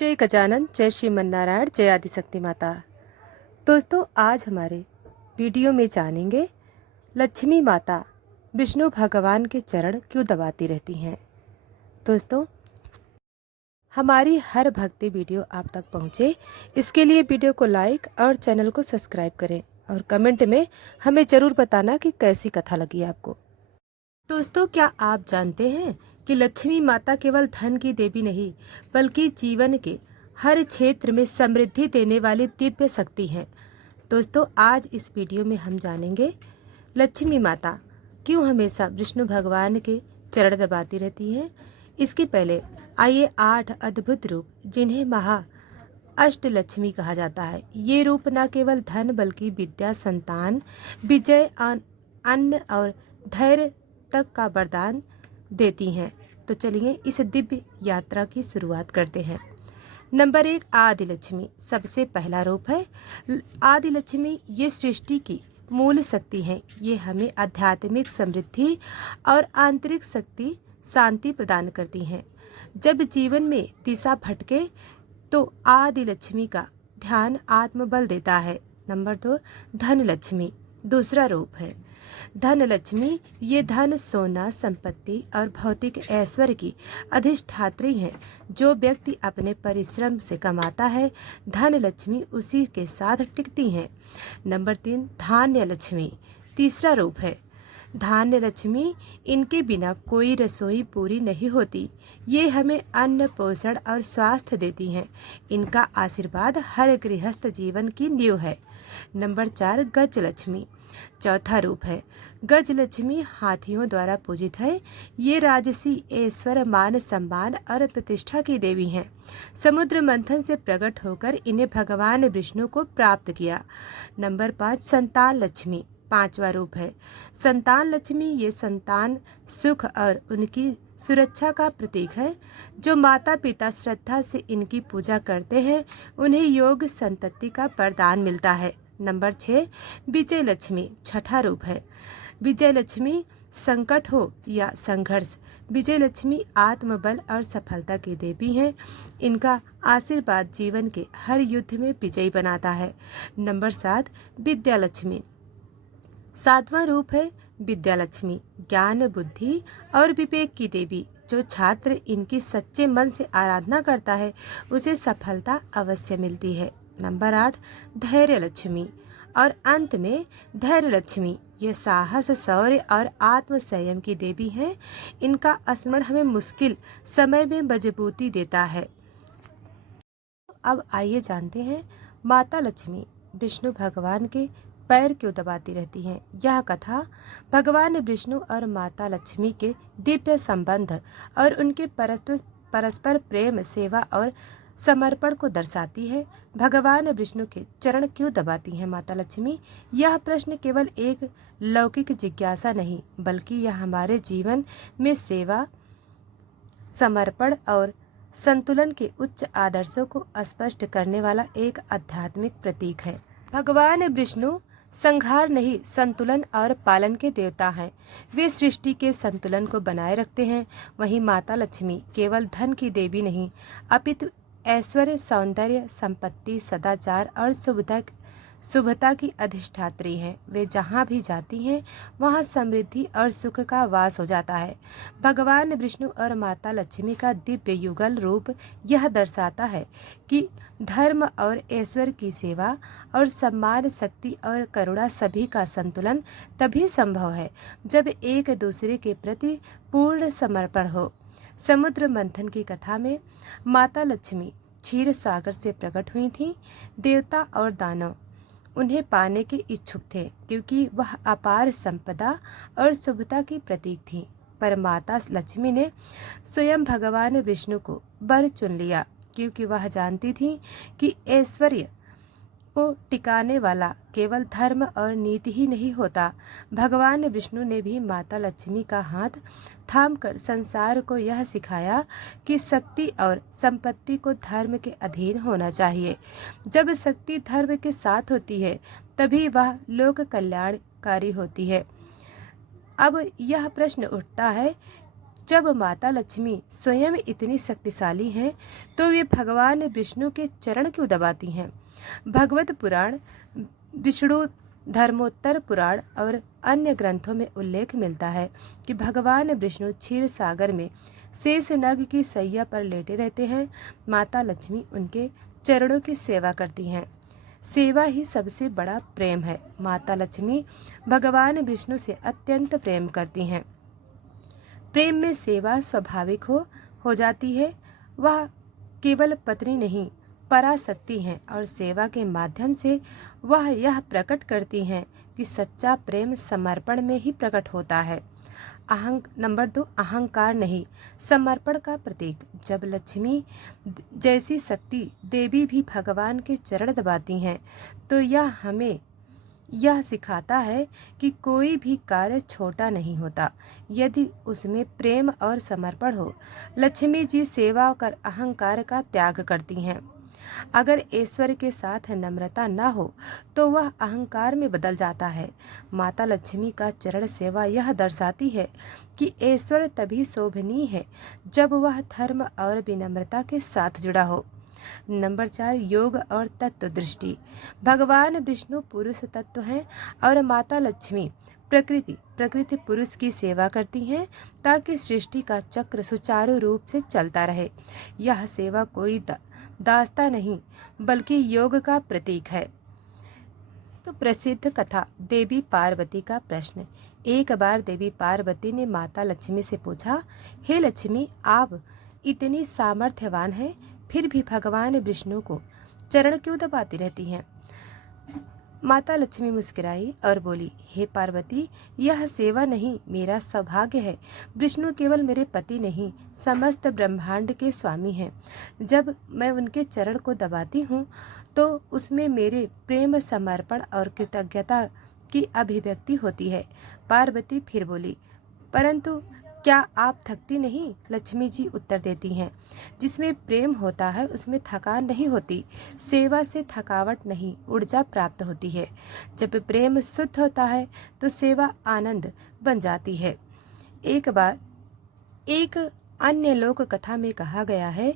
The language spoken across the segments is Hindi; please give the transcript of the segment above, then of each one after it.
जय गजानन, जय श्रीमन्नारायण, जय आदिशक्ति माता। दोस्तों, आज हमारे वीडियो में जानेंगे लक्ष्मी माता विष्णु भगवान के चरण क्यों दबाती रहती हैं। दोस्तों, हमारी हर भक्ति वीडियो आप तक पहुंचे, इसके लिए वीडियो को लाइक और चैनल को सब्सक्राइब करें और कमेंट में हमें ज़रूर बताना कि कैसी कथा लगी आपको। दोस्तों, क्या आप जानते हैं कि लक्ष्मी माता केवल धन की देवी नहीं, बल्कि जीवन के हर क्षेत्र में समृद्धि देने वाली दिव्य शक्ति है। दोस्तों, आज इस वीडियो में हम जानेंगे लक्ष्मी माता क्यों हमेशा विष्णु भगवान के चरण दबाती रहती हैं। इसके पहले आइए 8 अद्भुत रूप, जिन्हें महा अष्टलक्ष्मी कहा जाता है, ये रूप न केवल धन बल्कि विद्या, संतान, विजय, अन्न और धैर्य तक का वरदान देती हैं। तो चलिए इस दिव्य यात्रा की शुरुआत करते हैं। नंबर 1, आदि लक्ष्मी सबसे पहला रूप है। आदि लक्ष्मी ये सृष्टि की मूल शक्ति है। ये हमें आध्यात्मिक समृद्धि और आंतरिक शक्ति, शांति प्रदान करती हैं। जब जीवन में दिशा भटके तो आदि लक्ष्मी का ध्यान आत्मबल देता है। नंबर 2, धन लक्ष्मी दूसरा रूप है। धन लक्ष्मी ये धन, सोना, संपत्ति और भौतिक ऐश्वर्य की अधिष्ठात्री हैं। जो व्यक्ति अपने परिश्रम से कमाता है, धन लक्ष्मी उसी के साथ टिकती हैं। नंबर 3, धान्य लक्ष्मी तीसरा रूप है। धान्य लक्ष्मी, इनके बिना कोई रसोई पूरी नहीं होती। ये हमें अन्न, पोषण और स्वास्थ्य देती हैं। इनका आशीर्वाद हर गृहस्थ जीवन की नींव है। नंबर 4, गज लक्ष्मी चौथा रूप है। गज लक्ष्मी हाथियों द्वारा पूजित है। ये राजसी, ऐश्वर्य, मान, सम्मान और प्रतिष्ठा की देवी हैं। समुद्र मंथन से प्रकट होकर इन्हें भगवान विष्णु को प्राप्त किया। नंबर 5, संतान लक्ष्मी पांचवा रूप है। संतान लक्ष्मी ये संतान, सुख और उनकी सुरक्षा का प्रतीक है। जो माता पिता श्रद्धा से इनकी पूजा करते हैं, उन्हें योग संतति का वरदान मिलता है। नंबर 6, विजय लक्ष्मी छठा रूप है। विजय लक्ष्मी संकट हो या संघर्ष, विजय लक्ष्मी आत्मबल और सफलता की देवी हैं। इनका आशीर्वाद जीवन के हर युद्ध में विजयी बनाता है। नंबर 7, विद्या लक्ष्मी सातवां रूप है। विद्या लक्ष्मी ज्ञान, बुद्धि और विवेक की देवी। जो छात्र इनकी सच्चे मन से आराधना करता है, उसे सफलता अवश्य मिलती है। नंबर 8, धैर्य लक्ष्मी और अंत में धैर्य लक्ष्मी ये साहस, शौर्य और आत्म संयम की देवी हैं। इनका स्मरण हमें मुश्किल समय में मजबूती देता है। अब आइए जानते हैं माता लक्ष्मी विष्णु भगवान के पैर क्यों दबाती रहती हैं। यह कथा भगवान विष्णु और माता लक्ष्मी के दिव्य संबंध और उनके परस्पर प्रेम, सेवा और समर्पण को दर्शाती है। भगवान विष्णु के चरण क्यों दबाती हैं माता लक्ष्मी? यह प्रश्न केवल एक लौकिक जिज्ञासा नहीं, बल्कि यह हमारे जीवन में सेवा, समर्पण और संतुलन के उच्च आदर्शों को स्पष्ट करने वाला एक आध्यात्मिक प्रतीक है। भगवान विष्णु संहार नहीं, संतुलन और पालन के देवता हैं। वे सृष्टि के संतुलन को बनाए रखते हैं। वहीं माता लक्ष्मी केवल धन की देवी नहीं, अपितु ऐश्वर्य, सौंदर्य, संपत्ति, सदाचार और शुभता की अधिष्ठात्री हैं। वे जहाँ भी जाती हैं, वहाँ समृद्धि और सुख का वास हो जाता है। भगवान विष्णु और माता लक्ष्मी का दिव्य युगल रूप यह दर्शाता है कि धर्म और ऐश्वर्य की सेवा और सम्मान, शक्ति और करुणा सभी का संतुलन तभी संभव है जब एक दूसरे के प्रति पूर्ण समर्पण हो। समुद्र मंथन की कथा में माता लक्ष्मी क्षीर सागर से प्रकट हुई थीं। देवता और दानव उन्हें पाने के इच्छुक थे, क्योंकि वह अपार संपदा और शुभता की प्रतीक थी। पर माता लक्ष्मी ने स्वयं भगवान विष्णु को वर चुन लिया, क्योंकि वह जानती थी कि ऐश्वर्य को टिकाने वाला केवल धर्म और नीति ही नहीं होता। भगवान विष्णु ने भी माता लक्ष्मी का हाथ थामकर संसार को यह सिखाया कि शक्ति और संपत्ति को धर्म के अधीन होना चाहिए। जब शक्ति धर्म के साथ होती है, तभी वह लोक कल्याणकारी होती है। अब यह प्रश्न उठता है, जब माता लक्ष्मी स्वयं इतनी शक्तिशाली हैं तो वे भगवान विष्णु के चरण क्यों दबाती हैं? भगवत पुराण, विष्णु धर्मोत्तर पुराण और अन्य ग्रंथों में उल्लेख मिलता है कि भगवान विष्णु क्षीर सागर में शेषनाग की सैया पर लेटे रहते हैं। माता लक्ष्मी उनके चरणों की सेवा करती हैं। सेवा ही सबसे बड़ा प्रेम है। माता लक्ष्मी भगवान विष्णु से अत्यंत प्रेम करती हैं। प्रेम में सेवा स्वाभाविक हो जाती है। वह केवल पत्नी नहीं, पराशक्ति हैं और सेवा के माध्यम से वह यह प्रकट करती हैं कि सच्चा प्रेम समर्पण में ही प्रकट होता है। नंबर 2, अहंकार नहीं, समर्पण का प्रतीक। जब लक्ष्मी जैसी शक्ति देवी भी भगवान के चरण दबाती हैं तो यह हमें यह सिखाता है कि कोई भी कार्य छोटा नहीं होता यदि उसमें प्रेम और समर्पण हो। लक्ष्मी जी सेवा कर अहंकार का त्याग करती हैं। अगर ईश्वर के साथ नम्रता न हो तो वह अहंकार में बदल जाता है। माता लक्ष्मी का चरण सेवा यह दर्शाती है कि ईश्वर तभी शोभनीय है जब वह धर्म और विनम्रता के साथ जुड़ा हो। नंबर 4, योग और तत्व दृष्टि। भगवान विष्णु पुरुष तत्व हैं और माता लक्ष्मी प्रकृति पुरुष की सेवा करती हैं ताकि सृष्टि का चक्र सुचारू रूप से चलता रहे। यह सेवा कोई दास्ता नहीं बल्कि योग का प्रतीक है। तो प्रसिद्ध कथा देवी पार्वती का प्रश्न। एक बार देवी पार्वती ने माता लक्ष्मी से पूछा, हे लक्ष्मी, आप इतनी सामर्थ्यवान हैं फिर भी भगवान विष्णु को चरण क्यों दबाती रहती हैं? माता लक्ष्मी मुस्कुराई और बोली, हे पार्वती, यह सेवा नहीं, मेरा सौभाग्य है। विष्णु केवल मेरे पति नहीं, समस्त ब्रह्मांड के स्वामी हैं। जब मैं उनके चरण को दबाती हूँ तो उसमें मेरे प्रेम, समर्पण और कृतज्ञता की अभिव्यक्ति होती है। पार्वती फिर बोली, परंतु क्या आप थकती नहीं? लक्ष्मी जी उत्तर देती हैं, जिसमें प्रेम होता है उसमें थकान नहीं होती। सेवा से थकावट नहीं, ऊर्जा प्राप्त होती है। जब प्रेम शुद्ध होता है तो सेवा आनंद बन जाती है। एक अन्य लोक कथा में कहा गया है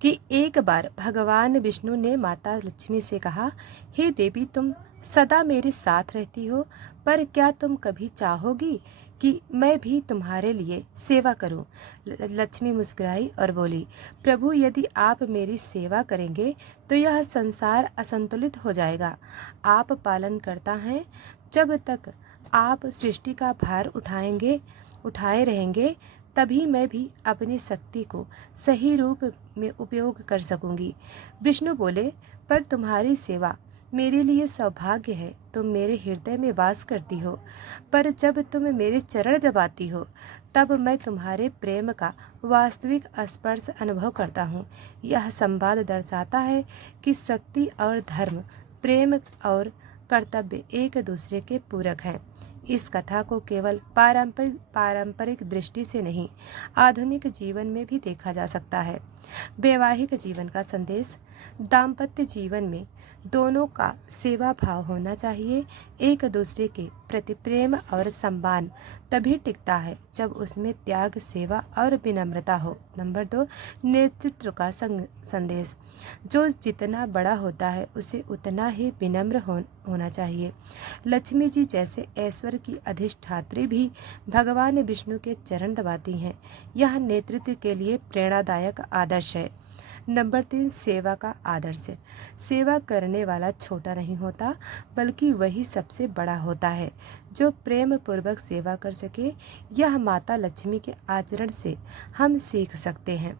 कि एक बार भगवान विष्णु ने माता लक्ष्मी से कहा, हे देवी, तुम सदा मेरे साथ रहती हो, पर क्या तुम कभी चाहोगी कि मैं भी तुम्हारे लिए सेवा करूं? लक्ष्मी मुस्कुराई और बोली, प्रभु, यदि आप मेरी सेवा करेंगे तो यह संसार असंतुलित हो जाएगा। आप पालन करता हैं, जब तक आप सृष्टि का भार उठाए रहेंगे तभी मैं भी अपनी शक्ति को सही रूप में उपयोग कर सकूंगी। विष्णु बोले, पर तुम्हारी सेवा मेरे लिए सौभाग्य है। तुम मेरे हृदय में वास करती हो, पर जब तुम मेरे चरण दबाती हो तब मैं तुम्हारे प्रेम का वास्तविक स्पर्श अनुभव करता हूँ। यह संवाद दर्शाता है कि शक्ति और धर्म, प्रेम और कर्तव्य एक दूसरे के पूरक हैं। इस कथा को केवल पारंपरिक दृष्टि से नहीं, आधुनिक जीवन में भी देखा जा सकता है। वैवाहिक जीवन का संदेश। दाम्पत्य जीवन में दोनों का सेवा भाव होना चाहिए। एक दूसरे के प्रति प्रेम और सम्मान तभी टिकता है जब उसमें त्याग, सेवा और विनम्रता हो। नंबर 2, नेतृत्व का संदेश। जो जितना बड़ा होता है उसे उतना ही विनम्र होना चाहिए। लक्ष्मी जी जैसे ऐश्वर्य की अधिष्ठात्री भी भगवान विष्णु के चरण दबाती हैं। यह नेतृत्व के लिए प्रेरणादायक आदर्श है। नंबर 3, सेवा का आदर्श। सेवा करने वाला छोटा नहीं होता बल्कि वही सबसे बड़ा होता है जो प्रेम पूर्वक सेवा कर सके। यह माता लक्ष्मी के आचरण से हम सीख सकते हैं।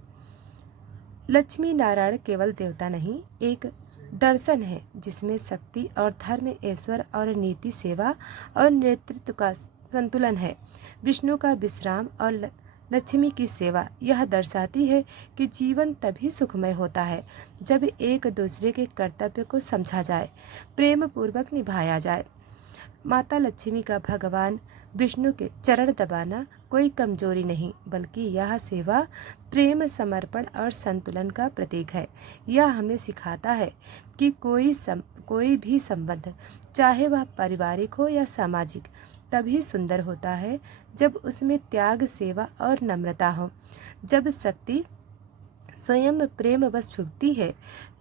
लक्ष्मी नारायण केवल देवता नहीं, एक दर्शन है जिसमें शक्ति और धर्म, ईश्वर और नीति, सेवा और नेतृत्व का संतुलन है। विष्णु का विश्राम और लक्ष्मी की सेवा यह दर्शाती है कि जीवन तभी सुखमय होता है जब एक दूसरे के कर्तव्य को समझा जाए, प्रेम पूर्वक निभाया जाए। माता लक्ष्मी का भगवान विष्णु के चरण दबाना कोई कमजोरी नहीं बल्कि यह सेवा, प्रेम, समर्पण और संतुलन का प्रतीक है। यह हमें सिखाता है कि कोई भी संबंध, चाहे वह पारिवारिक हो या सामाजिक, तभी सुंदर होता है जब उसमें त्याग, सेवा और नम्रता हो। जब शक्ति स्वयं प्रेम बस छुपती है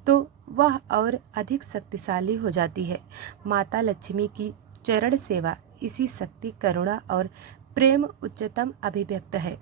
तो वह और अधिक शक्तिशाली हो जाती है। माता लक्ष्मी की चरण सेवा इसी शक्ति, करुणा और प्रेम उच्चतम अभिव्यक्त है।